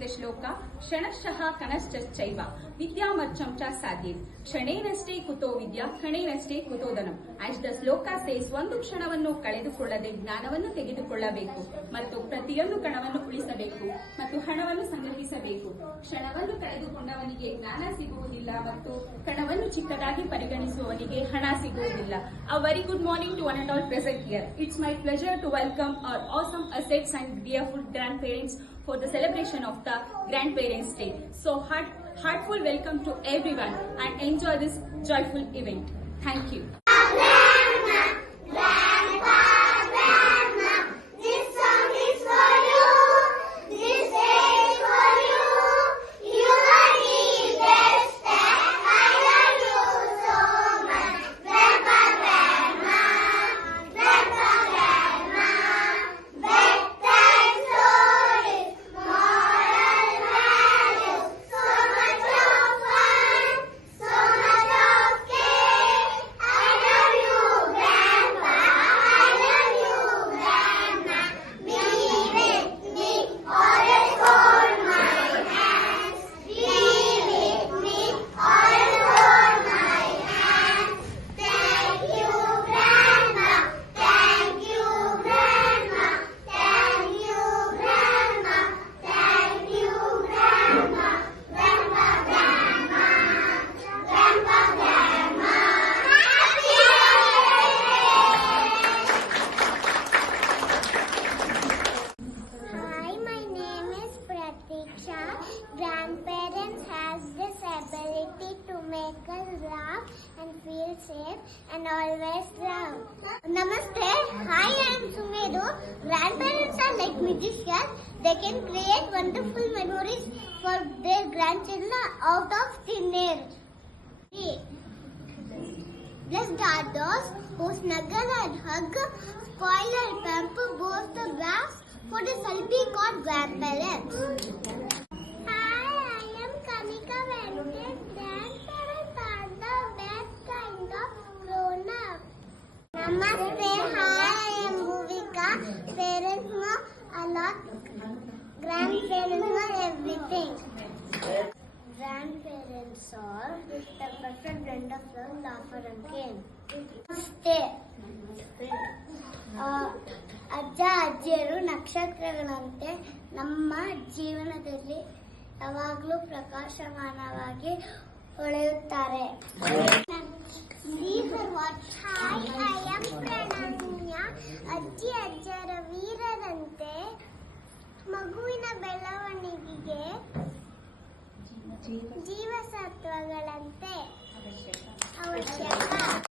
the shloka, Shanashah Kanaschaiva, Vidyamarcham cha sadhye, Kshanenaste kuto vidya, Khanenaste kuto dhanam. As the shloka says, ಒಂದು ಕ್ಷಣವನ್ನು ಕಳೆದುಕೊಳ್ಳದೆ ಜ್ಞಾನವನ್ನು ತೆಗೆದುಕೊಳ್ಳಬೇಕು ಮತ್ತು ಪ್ರತಿಯೊಂದು ಕಣವನ್ನು ಉಳಿಸಬೇಕು ಮತ್ತು ಹಣವನ್ನು ಸಂಗ್ರಹಿಸಬೇಕು. ಕ್ಷಣವನ್ನು ಕಳೆದುಕೊಂಡವನಿಗೆ ಜ್ಞಾನ ಸಿಗುವುದಿಲ್ಲ ಮತ್ತು ಕಣವನ್ನು ಚಿಕ್ಕದಾಗಿ ಪರಿಗಣಿಸುವವನಿಗೆ ಹಣ ಸಿಗುವುದಿಲ್ಲ. A very good morning to one and all present here. It's my pleasure to welcome our awesome assets and dearful grandparents for the celebration of the Grandparents' Day. So heartful welcome to everyone and enjoy this joyful event. Thank you. Grandparents has this ability to make us laugh and feel safe and always love. Namaste. Hi, I am Sumeru. Grandparents are like magicians. They can create wonderful memories for their grandchildren out of thin air. Blessed are those who snuggle and hug, spoil and pamper both the grass for the shall called grandparents. Namaste, hi, I am Bhuvika. Parents know a lot, grandparents know everything. Grandparents are the perfect blend of love, laughter and care. Namaste. ಅಜ್ಜ ಅಜ್ಜಿಯರು ನಕ್ಷತ್ರಗಳಂತೆ ನಮ್ಮ ಜೀವನದಲ್ಲಿ ಯಾವಾಗಲೂ ಪ್ರಕಾಶಮಾನವಾಗಿ ಹೊಳೆಯುತ್ತಾರೆ. Hi, I am Pranamya. ಅಜ್ಜಿ ಅಜ್ಜರ ವೀರರಂತೆ ಮಗುವಿನ ಬೆಳವಣಿಗೆಗೆ ಜೀವಸತ್ವಗಳಂತೆ ಅವಶ್ಯಕ.